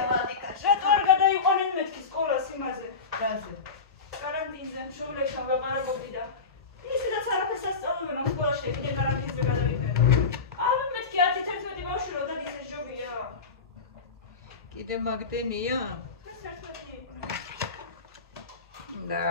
მათემატიკაში. რატო არ გადაიყვანენ მეთქი სკოლას იმაზე? რაზე? კარანტინზე მშობლებთან ვაპარაკობდი და ისედაც არაფერს ასწავლობენ ამ სკოლაში კიდე კარანტინზე გადავიდნენ. აბა მეთქი 10-11 ბავშვი რო დადის ეს ჯობია. კიდე მაგდენია? ეს ერთმანეთი იყო. და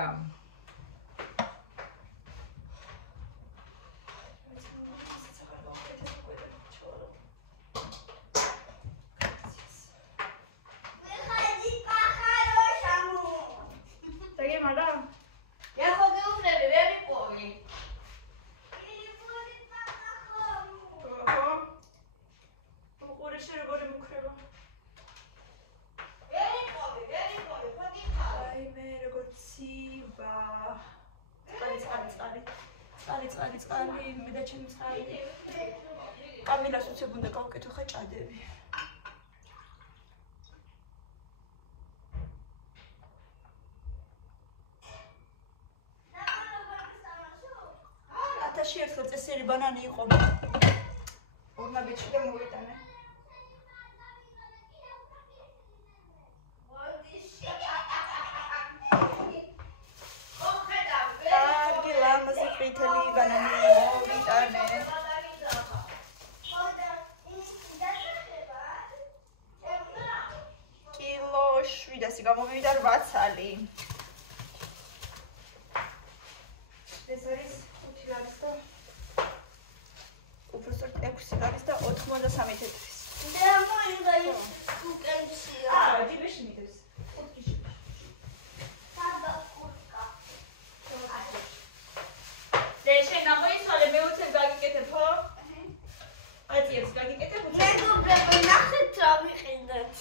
წყალი, მე და ჩემი წყალი. კამილას უცებ უნდა გავკეთო ხა ჭადები. ათაში ერთხელ წესიერი ბანანი იყო. ორნაბეჭი და მოვიტანე. თელი ბანანი მოვიტანე. კილო 700 გამოვიდა 8 ცალი. ეს არის 5 ლარის და უბრალოდ 6 ლარის და 93 თეთრის. და მოიგა ის უკენშია. ჯიბეში მიდევს. 5 ჯიბეში. შენ გამოიცვალე მე უცებ გაგიკეთებ ხო? აწიებს გაგიკეთებ უცებ? მეგობრებო ნახეთ რა ვიყიდეთ.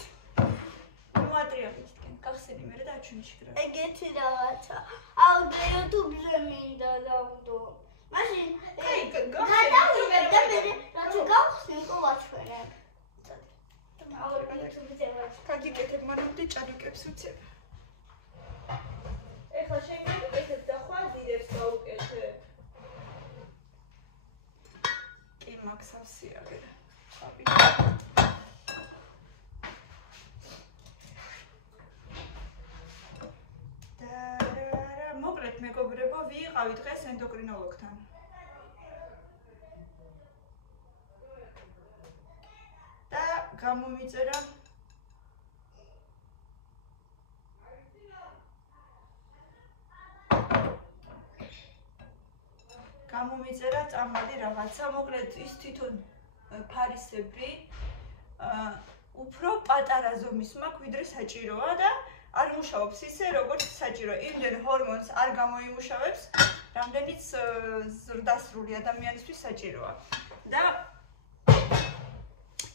მოატრიალეთ თქვენ გახსენი მე და აჩვენში რა. ეგეთი რაღაცა. აუ და YouTube-ზე მინდა დავდო. მაშინ გადავიდე და მე რაცა გავხსნი ყოვაჩვენებ. აუ YouTube-ზე ვარ. გაგიკეთებ მანამდე ჭადიკებს უცებ. ეხლა შენ გაგიკეთებ და ხვალ დიდებს გავუკეთებ. მაქსავსი აღარ. აბი. და მოკლედ მეგობრებო, ვიყავი დღეს ენდოკრინოლოგთან. და გამომიწერა წამალი რაღაცა, მოკლედ ის თვითონ ფარისებრი უფრო პატარა ზომის მაქვს, ვიდრე საჭიროა და არ მუშაობს ისე, როგორც საჭირო. იმდენ ჰორმონს არ გამოიმუშავებს, რამდენიც ზრდასრული ადამიანისთვის საჭიროა. და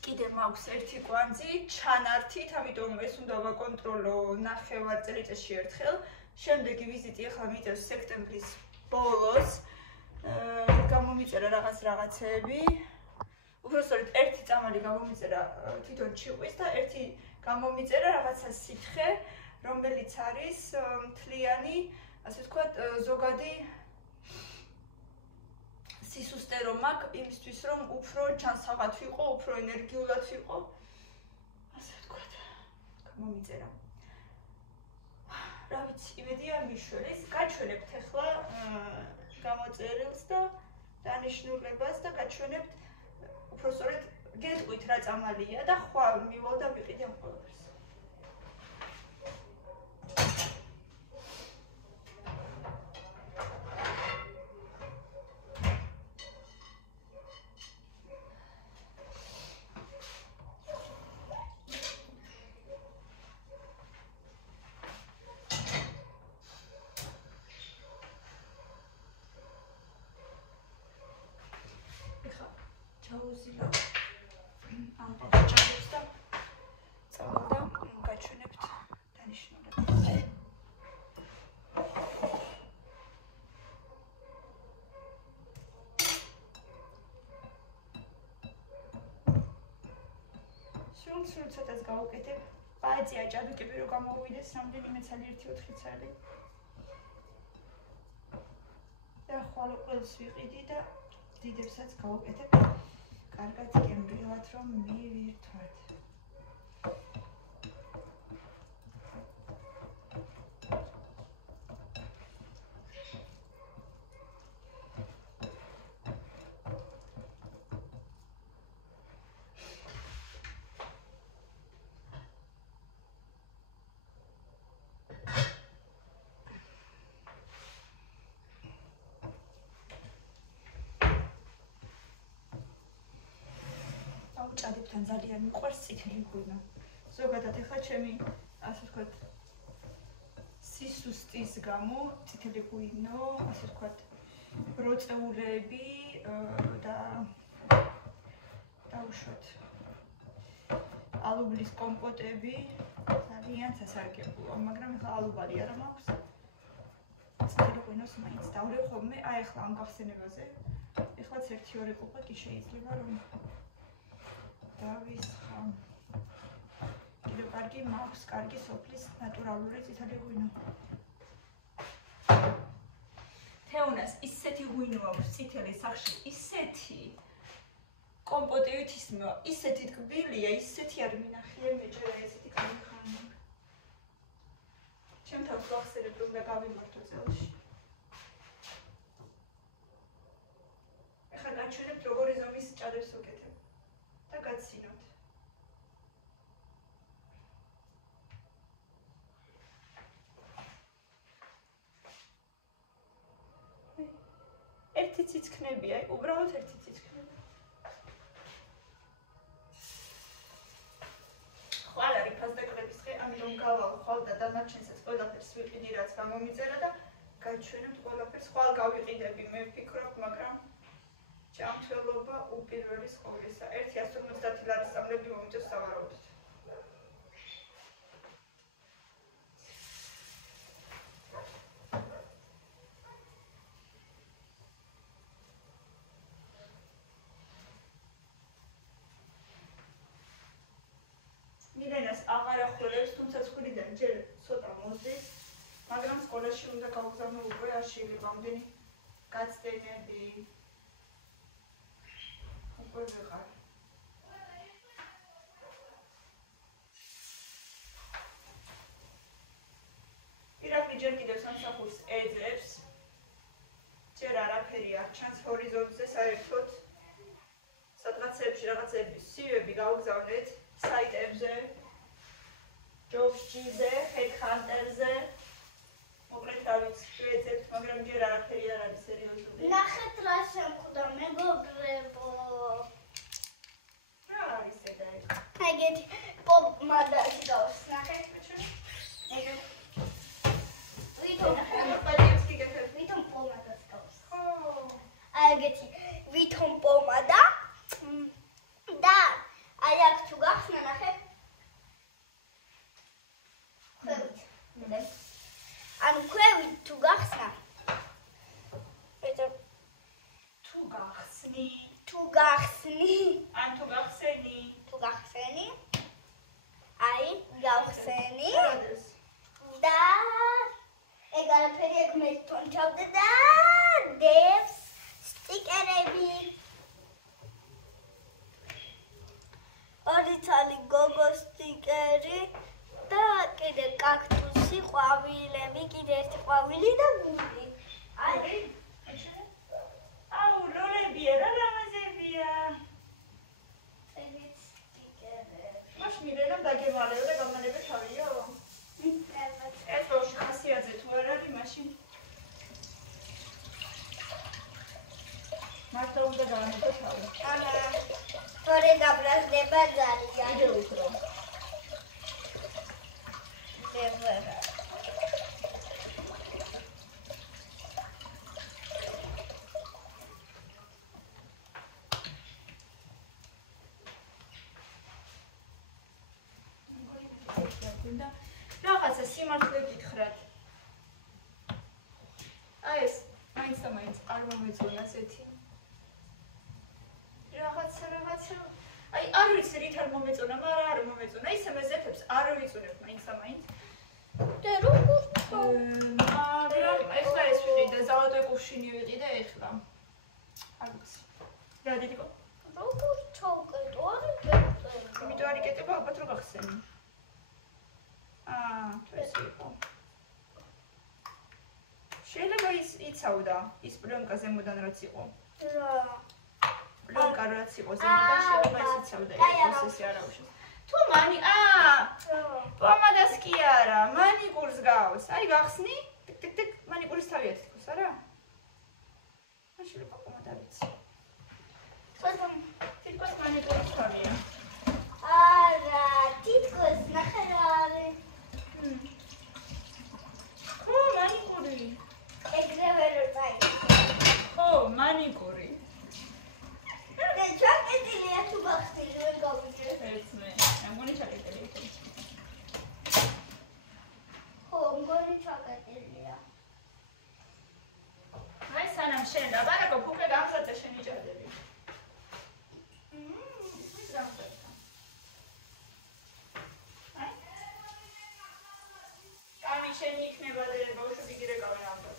კიდე მაქვს ერთი კვანძი, ჩანართით, ამიტომ ეს უნდა ვაკონტროლო 9 წელიწადში ერთხელ. შემდეგი ვიზიტი ახლა მიწევს სექტემბრის ბოლოს. გამომიწერა რაღაცეები. უბრალოდ ერთი წამალი გამომიწერა თვითონ ჩიყვის და ერთი გამომიწერა რაღაცა სითხე, რომელიც არის მთლიანი, ასე ვთქვათ, ზოგადი სისუსტე რომ აქვს იმისთვის, რომ უფრო ჩანსაღად ვიყო, უფრო ენერგიულად ვიყო. ასე ვთქვათ, გამომიწერა. რა ვიცი, იმედია მიშველის, გაჩვენებთ ახლა გამოწერილს და დანიშნულებას და გაჩვენებთ უფრო სწორედ გეტყვით რა წამალია და ხვალ მივალ და ვიყიდე ამ ყველაფერს. ჩაუზილა ამ ბაჭებს და წავდა გაჩვენებთ დანიშნულებას. სულ ცოტას გავუკეთებ. ბაძია ჭადუკები რო გამოვიდეს, რამდენიმე ცალი 1-4 ცალი. და ხვალ ყველს ვიყიდი და დიდებსაც გავუკეთებ. კარგად გემრიელად რომ მივირთვათ. ჭადებთან ძალიან მიყვარს წითელი ღვინო. ზოგადად ეხლა ჩემი ასე ვთქვათ სისუსტის გამო წითელი ღვინო, ასე ვთქვათ ბროწეულები და დაუშვათ ალუბლის კომპოტები ძალიან სასარგებლოა, მაგრამ ეხლა ალუბალი არა მაქვს. წითელი ღვინოს მაინც დავრევ ხოლმე, აი ეხლა ამ გახსენებაზე. ეხლაც 1-2 კუპა კი შეიძლება რომ დავისხამ. კიდევ კარგი მაქვს, კარგი სოფლის ნატურალური წითელი ღვინო. თეუნას ისეთი ღვინო აქვს წითელი სახში, ისეთი კომპოტივით ისმევა, ისეთი ტკბილია, ისეთი არ მინახია მე ჯერ ესეთი გამიხანა. ჩემ თავს ვახსენებ რომ და გავიმართო წელში. ეხლა გაჩვენებთ როგორი ზომის ჭადებს ვუკეთებ და გაცინოთ. ერთი ციცქნები, აი, უბრალოდ ერთი ციცქნები. ხვალ არის ფასდაკლების დღე, ამიტომ გავალ ხვალ და დანარჩენსაც ყველაფერს ვიყიდი, რაც გამომიწერა და გაჩვენებთ ყველაფერს. ხვალ გავიყიდები, მე ვფიქრობ, მაგრამ ჯანმრთელობა უპირველეს ყოვლისა. 150 ლარის სწავლები მომიწევს სავარაუდოდ. მილენას აღარ ახვლევს, თუმცა ცხრიდან ჯერ ცოტა მოსდის, მაგრამ სკოლაში უნდა გავგზავნო უკვე არ შეიძლება ამდენი გაცდენები. უკვე ვეღარ. ირაკლი ჯერ კიდევ სამსახურს ეძებს, ჯერ არაფერი არ ჩანს ჰორიზონტზე საერთოდ. სადღაცებში რაღაცების სივები გავგზავნეთ საიტებზე, ჯობსჯიზე, ჰედჰანტერზე. მოკლედ რა ვიცი, ვეძებთ, მაგრამ ჯერ არაფერი არ არის სერიოზული. ნახეთ რა შემხვდა მეგობრებო. რა არის ედა ეგ? ეგეთი პომადაში გავს, ნახეთ. ეგეთი. ვითომ პომადას გავს. ეგეთი ვითომ პომადა და აი აქ თუ გახსნა ნახეთ. ანუ ქვევით თუ გახსნა. თუ გახსნი. თუ გახსნი. ან თუ გახსენი. თუ გახსენი. აი გავხსენი. და ეგ არაფერი ეგ მე თონჩავდა და დევს სტიკერები. ორი ცალი გოგო სტიკერი და კიდე კაქტუსი, ყვავილები, კიდე ერთი ყვავილი და გული. აი, აუ, ლოლებია, რა ლამაზებია. ეგეც სტიკერები. მაშ მილენამ დაგემალეო და გამანებე თავიო. ეს ბავშვი ხასიათზე თუ არ არის, მაშინ მარტო უნდა გამანებო თავი. ანა, თორე დაბრაზდება ძალიან. კიდე უფრო. დებერა. რაღაცა სიმართლე გითხრათ. აი ეს მაინც და მაინც არ მომეწონა ასეთი. რაღაცა. აი არ ვიცი რით არ მომეწონა, მაგრამ არ მომეწონა. ისე მეზეთებს არ ვიწუნებ მაინც და მაინც. და როგორ მაგრამ ეხლა ეს ვიყიდე და ზალატო კუშინი ვიყიდე ეხლა. არ ვიცი. რა დიდიკო? როგორ ჩავკეტო არ იმიტომ არ იკეტება ალბათ რო გახსენი. თუ ეს იყო. შეიძლება იცავდა ის პლონკა ზემოდან რაც იყო. რა. პლონკა რაც იყო ზემოდან შეიძლება ის იცავდა ეს ესე არ აუშვეს. თუ მანი პომადას კი არა, მანიკურს გავს. აი გახსნი? ტიკ მანიკურის თავია თითქოს, არა? შეიძლება პომადა ვიცი. თითქოს თითქოს მანიკურის თვალია. არა, თითქოს ნახე რა არის. ხო, მანიკური. ეგრევე რო წაი. ხო, მანიკური. და ჩაკეტილია თუ ბახტილი ვერ გავიჭრე. ეცმე. ამგონი ჩაკეტილია. ხო, მგონი ჩაკეტილია. აი სანამ შენ ლაპარაკობ, უკვე გამხსოვდა შენი ჭადები. ის გამხსოვდა. აი. კამი შენი იქნება და ბავშვები გირეკავენ ამბობ.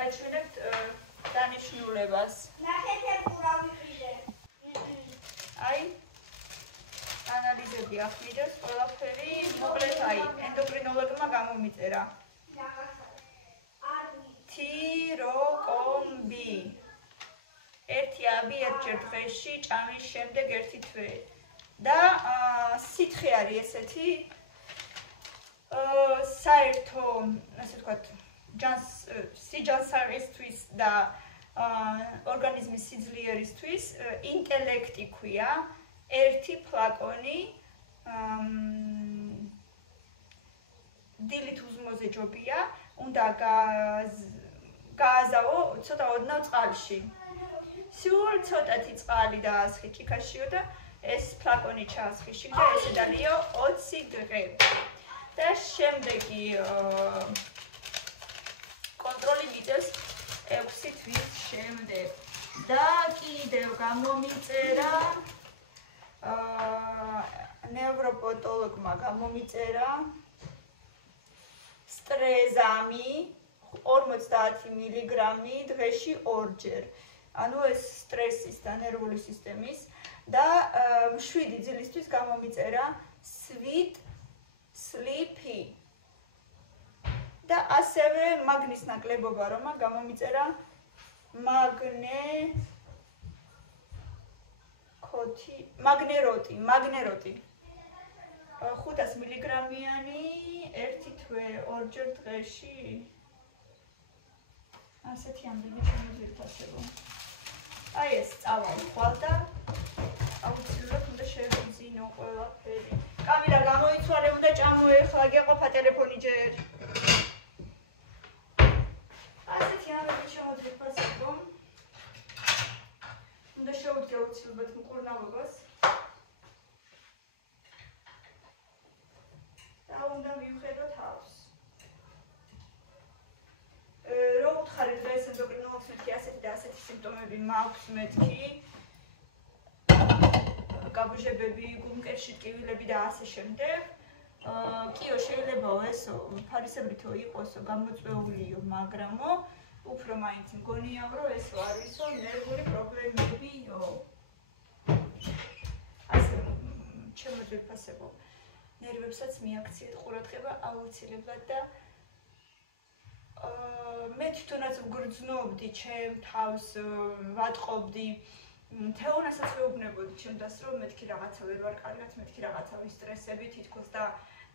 გაჩვენებთ დანიშნულებას. ნახეთ ეკურა ვიყიდე. აი ანალიზები ახლიდეს ყველაფერი მოკლედ აი ენდოკრინოლოგმა გამომიწერა. თიროკომბი. ერთი აბი ერთჯერ დღეში ჭამის შემდეგ ერთი თვე. და სითხე არის ესეთი საერთო, ასე ვთქვათ, სიჯანსაღისთვის და ორგანიზმის სიძლიერისთვის ინტელექტი ქვია, ერთი ფლაკონი დილით უზმოზე ჯობია, უნდა გააზავო ცოტა ოდნავ წყალში. სულ ცოტათი წყალი დაასხი ჭიქაშიო და ეს ფლაკონი ჩაასხი შიგ და ესე დალიო 20 დღე. და შემდეგი კონტროლი მიწევს 6 თვის შემდეგ. და კიდევ გამომიწერა ნევროპათოლოგმა გამომიწერა სტრეზამი 50 მილიგრამი დღეში 2 ჯერ. ანუ ეს სტრესის და ნერვული სისტემის და 7 ძილისთვის გამომიწერა sweet sleepy. და ასევე მაგნის ნაკლებობა რომა გამომიწერა მაგნეროტი 500 მილიგრამიანი ერთი თვე 2 ჯერ დღეში. ასეთი ამდენი შემოძირფასებო. აი ეს წავალ ხვალ და აუცილებლად უნდა შევიძინო ყველაფერი. კამერა გამოიცვალე, უნდა ჭამოეხლა, გეყოფა ტელეფონი ჯერ. ასეთი ამდენი შემოძირფასებო. უნდა შევუდგე აუცილებლად მკურნალობას. და უნდა მივხედო თავს. რო უთხარი დღეს ენდოკრინოლოგს მეთქი ასეთი და ასეთი სიმპტომები მაქვს მეთქი. გაბუჟებები, გულმკერში ტკივილები და ასე შემდეგ. კიო შეიძლებაო ესო ფარისებრითო იყოსო, გამოწვეულიო, მაგრამო უფრო მაინც მგონიაო, რომ ესო არისო ნერვული პრობლემებიო. ასე შემოძირფასებო. ნერვებსაც მიაქციეთ ყურადღება აუცილებლად და მე თვითონაც ვგრძნობდი ჩემ თავს, ვატყობდი, თეონასაც ვეუბნებოდი ჩემს რომ მეთქი რაღაცა ვერ ვარ კარგად, მეთქი რაღაცა ვისტრესები თითქოს და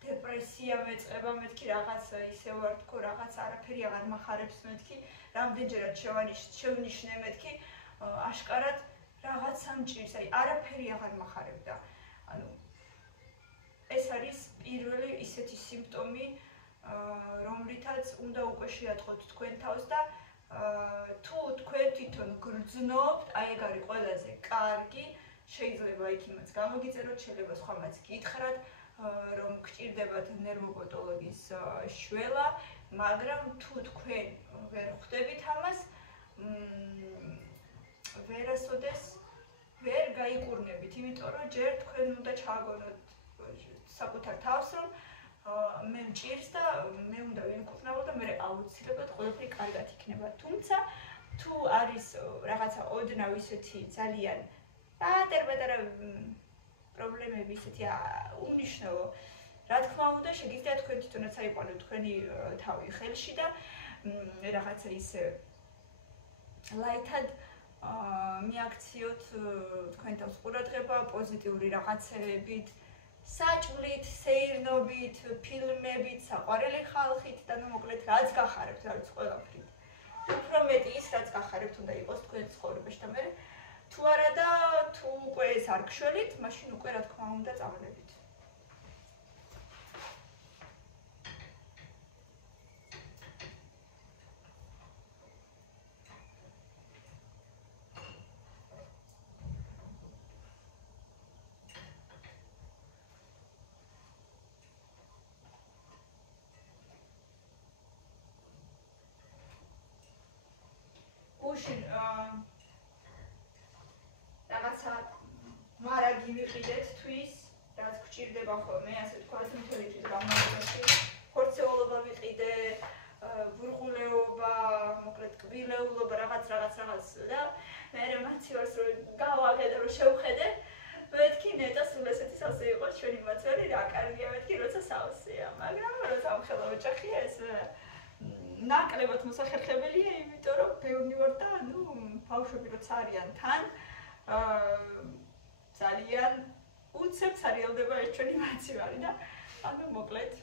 დეპრესია მეწყება, მეთქი რაღაცა ისე ვარ თქო, რაღაცა არაფერი აღარ მახარებს მეთქი, რამდენჯერად შევნიშნე მეთქი, აშკარად რაღაცა მჭირს, აი არაფერი აღარ მახარებდა. ანუ ეს არის პირველი ისეთი სიმპტომი, რომლითაც უნდა უკვე შეატყოთ თქვენ თავს და თუ თქვენ თვითონ გრძნობთ, აი ეგ არის ყველაზე კარგი, შეიძლება იქ-იმაც გამოგიწეროთ, შეიძლება სხვამაც გითხრათ, რომ გჭირდებათ ნერვოპათოლოგის შველა, მაგრამ თუ თქვენ ვერ ხვდებით ამას, ვერასოდეს ვერ გაიყურნებით, იმიტომ რომ ჯერ თქვენ უნდა ჩააგონოთ საკუთარ თავს, რომ მე მჭირს და მე უნდა ვიმკურნალო და მე აუცილებლად ყველაფერი კარგად იქნება. თუმცა თუ არის რაღაცა ოდნავ ისეთი ძალიან პატარ-პატარა პრობლემები, ისეთი უნიშნელო რა თქმა უნდა, შეგიძლიათ თქვენ თვითონაც აიყვანოთ თქვენი თავი ხელში და რაღაცა ისე ლაითად მიაქციოთ თქვენ თავს ყურადღება პოზიტიური რაღაცეებით, საჭმლით, სეირნობით, ფილმებით, საყვარელი ხალხით და ნუ მოკლედ რაც გახარებთ, რაც ყველაფრით. უფრო მეტი ის რაც გახარებთ უნდა იყოს თქვენ ცხოვრებაში და მე თუ არა და თუ უკვე ეს არ გშველით, მაშინ უკვე რა თქმა უნდა წავლებით. უშინ რაღაცა მარაგი ვიყიდეთ თვის, რაც გჭირდება ხოლმე, ასე ვთქვათ, მთელი თვის განმავლობაში. ხორცეულობა ვიყიდე, ვურღულეობა, მოკლედ კბილეულობა, რაღაც და მე მაცივარს რომ გავახედე, რომ შევხედე, მეთქი ნეტა სულ ესეთი სავსე იყო ჩვენი მაცვარი, რა კარგია მეთქი, როცა სავსეა, მაგრამ როცა ამხელა ოჯახია ეს ნაკლებად მოსახერხებელია, იმიტომ რომ ბევრი ვარ და ნუ ბავშვები როცა არიან თან ძალიან უცებ სარიალდება ეს ჩვენი მაცივარი და ანუ მოკლედ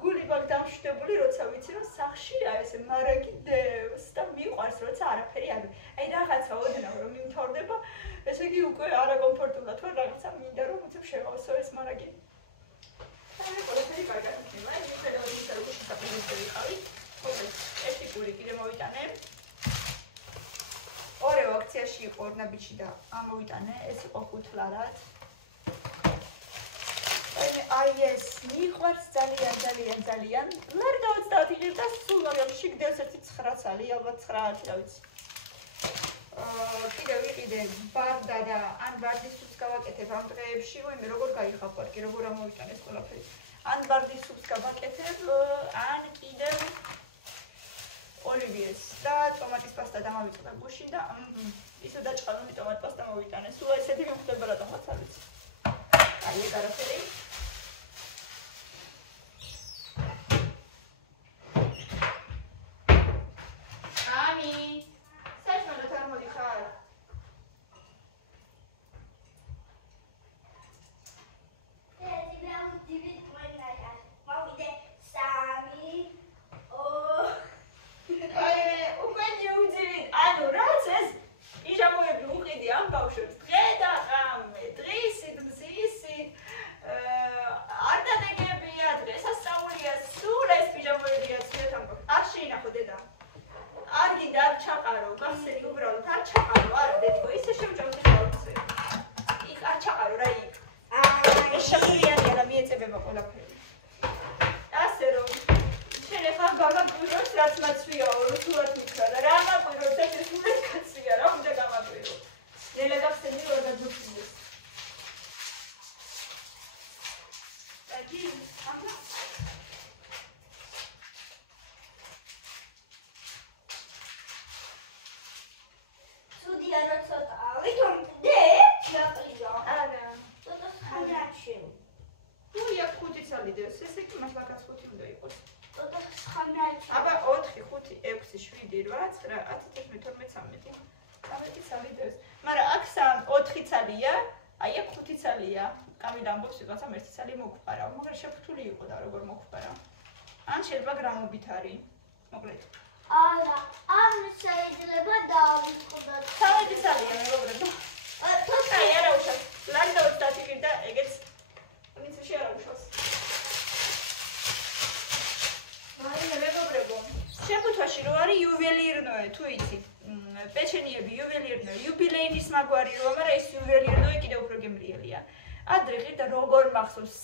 გული მაქვს დამშვიდებული, როცა ვიცი რომ სახლში ესე მარაგი დევს და მიყვარს როცა არაფერი არ აი რაღაცა ოდნავ რომ მიმთავრდება, ესე იგი უკვე არაკომფორტულად ვარ, რაღაცა მინდა რომ უცებ შევავსო ეს მარაგი. აი ყველაფერი კარგად იქნება, ეს პერიოდის საერთოდ საფრთხე ვიყავით. ერთი გული კიდე მოვიტანე. ორეო აქციაში იყო ორნაბიჩი და ამოვიტანე, ეს იყო 5 ლარად. აი ეს მიყვარს ძალიან. ლარი და 30 იღებ და სულ მაგებში გდევს ერთი 9 წალი, ალბათ 9, რა ვიცი. კიდე ვიყიდე ბარდა და ან ბარდის სუპს გავაკეთებ ამ დღეებში, ვაიმე როგორ გაიხავ პარკი, როგორ ამოვიტანეს ყველაფერი. ან ბარდის სუპს გავაკეთებ, ან კიდე ოლივიეს და ტომატის პასტა დამავიწყდა გუშინ და ისე დაჭყალული ტომატ პასტა მოვიტანე. სულ ესეთი მომხდება რატომაც არ ვიცი. აი ეგ არაფერი. ამი საჭმელად არ მოდიხარ?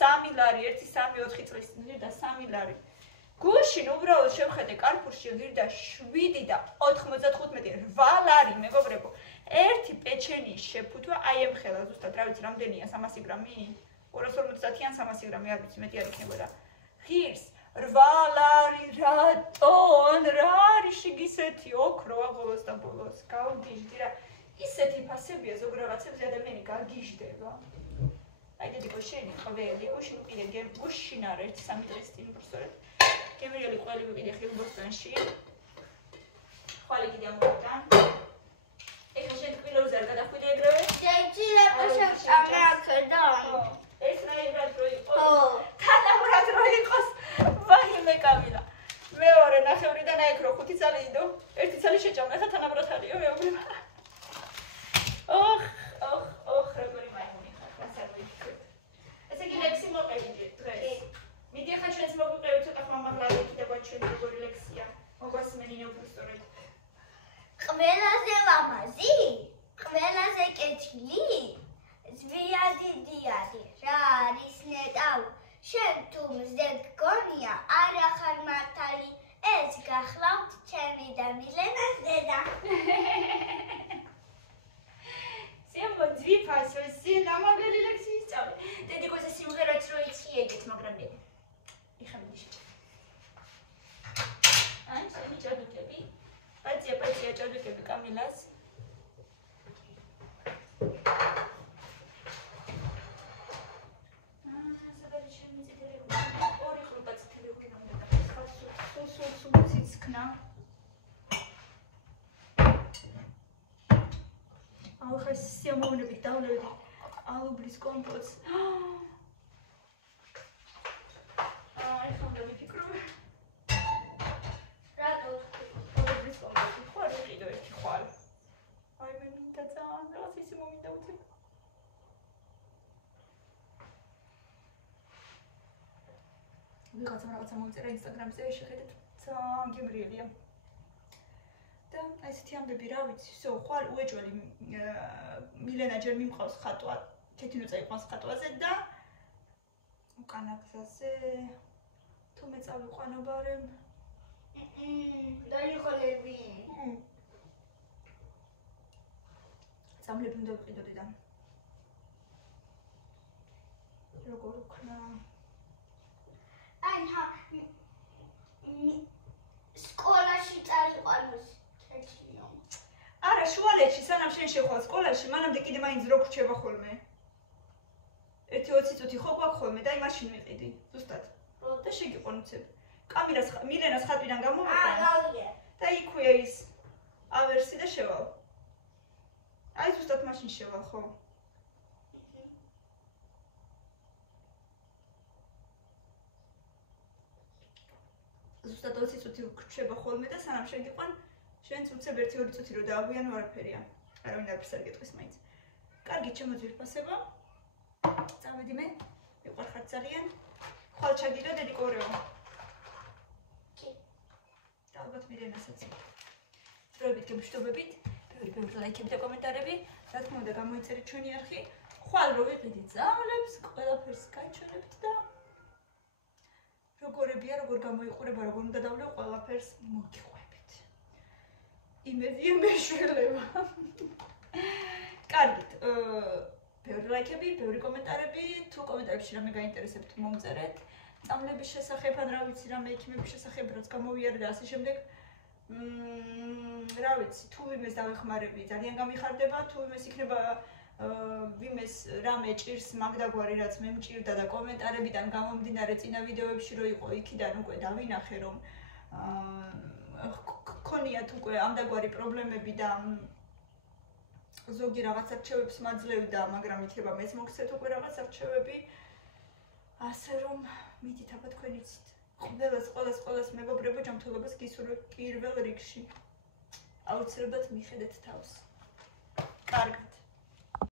Სამი ლარი, 1-3-4 წლის და 3 ლარი. გუშინ უბრალოდ შევხედე კარფურში ღირდა 7 და 95, 8 ლარი, მეგობრებო. ერთი პეჩენის შეფუთვა, აი ამ ხელა ზუსტად, რა ვიცი, რამდენია 300 გრამი? 250-იან 300 გრამი, არ ვიცი, მეტი არ იქნებოდა. ღირს 8 ლარი, რატომ? რა არის შეგისეთი ოქროა ბოლოს და ბოლოს. გავგიჟდი რა. ისეთი ფასებია ზოგ რაღაცებზე ადამიანი გაგიჟდება. აი დედიკო შენი ყველი გუშინ კიდე გუშინ არ 1-3 დღის წინ უბრალოდ გემრიელი ყველი კიდე ხილბოსტანში ხვალი კიდე ამოდან ეხლა შენ კილოზე არ გადახვიდე ეგრევე შეიძლება შეჭამეაქდა ეს რაიმრად რო იყოს თანაბრად რო იყოს ვაიმე კამილა მეორე ნახევრიდან აიქრო 5 წალი იდო 1 წალი შეჭამა ეხლა თანაბრად არისო მეუბნება ოხ როგორი მაიმუნი ხარ გასაგებია ესე იგი ლექსი მოყევი დღეს მიდი ახლა ჩვენს მოგვიყევი ცოტა ხმამაღლა იქნება გვაჩვენი როგორი ლექსია მოგვასმენინე უბრალოდ ყველაზე ლამაზი ყველაზე კეთილი ზვიადიდიადი რა არის ნეტავ შენ თუ მზე გგონია არ ახარ მართალი ეს გახლავთ ჩემი და მილენას დედა სიამბო ძვიფასო სინა მაგარი ლექსი ისწავლე დედიკოზე სიმღერაც რო იცი ეგეთ მაგრამ მე ეხლა მიდი აი შენი ჭადუკები პაცია ჭადუკები კამილას აუ ხა სიამოვნებით დავლევდი ალუბლის კომპოტს აი ხომ დავიფიქრე რატო ალუბლის კომპოტი ხო არ ვიყიდო ერთი ხვალ აი მე მინდა ძალიან რაღაც ისე მომინდა უცებ ვიღაცა მოწერა ინსტაგრამზე შეხედეთ ძალიან გემრიელია და ესეთი ამბები რა ვიცი всё ხვალ უეჭველი მილენა ჯერ მიმყავს ხატვა თეთრინო წაიყვანს ხატვაზე და უკანა გზაზე თუ მე წავიყვანობარემ დაიხოლები სამლები უნდა ვიყიდოდი და როგორ ვქნა აი ხა სკოლაში წაიყვანოს თეთრინო არა შუალედში სანამ შენ შეხვალ სკოლაში მანამდე კიდე მაინც რო გრჩება ხოლმე 1-20 წუთი ხო გვაქვს ხოლმე და აი მაშინ ვიყიდი ზუსტად და შეგიყვან უცებ კამილას მილენას ხატვიდან გამოვიყან და იქვეა ის ავერსი და შევალ აი ზუსტად მაშინ შევალ ხო ზუსტად 20 წუთი გრჩება ხოლმე და სანამ შეგიყვან შენც უცებ 1-2 წუთი რო დააგვიანო არაფერია არავინ არაფერს არ გეტყვის მაინც კარგი ჩემო ძვირფასებო წავედი მე მიყვარხარ ძალიან ხვალ ჩაგიდო დედიკორეო კი და ალბათ მილენასაც დროებით გემშვიდობებით ბევრი ლაიქები და კომენტარები რა თქმა უნდა გამოიწერეთ ჩვენი არხი ხვალ რო ვიყიდით ძავლებს ყველაფერს გაიჩვენებთ და როგორებია როგორ გამოიყურება როგორ უნდა დავლევ ყველაფერს მოგიყვებით იმედია მეშველება კარგით ბევრი ლაიქები ბევრი კომენტარები თუ კომენტარებში რამე გაინტერესებთ მომწერეთ წამლების შესახებ ან რა ვიცი რამე ექიმების შესახებ რაც გამოვიარე და ასე შემდეგ რა ვიცი თუ ვიმეს დავეხმარები ძალიან გამიხარდება თუ ვიმეს იქნება ვიმეს რამე ჭირს მაგდაგვარი რაც მე მჭირდა და კომენტარებიდან გამომდინარე წინა ვიდეოებში რო იყო იქიდან უკვე დავინახე რომ ქონიათ უკვე ამდაგვარი პრობლემები და ზოგი რაღაც არჩევებს მაძლევდა მაგრამ იქნება მეც მოგცეთ უკვე რაღაც არჩევები ასე რომ მიდით აბა თქვენ იცით ყველას მეგობრებო ჯანმრთელობას გისურვებ პირველ რიგში აუცილებლად მიხედეთ თავს კარგად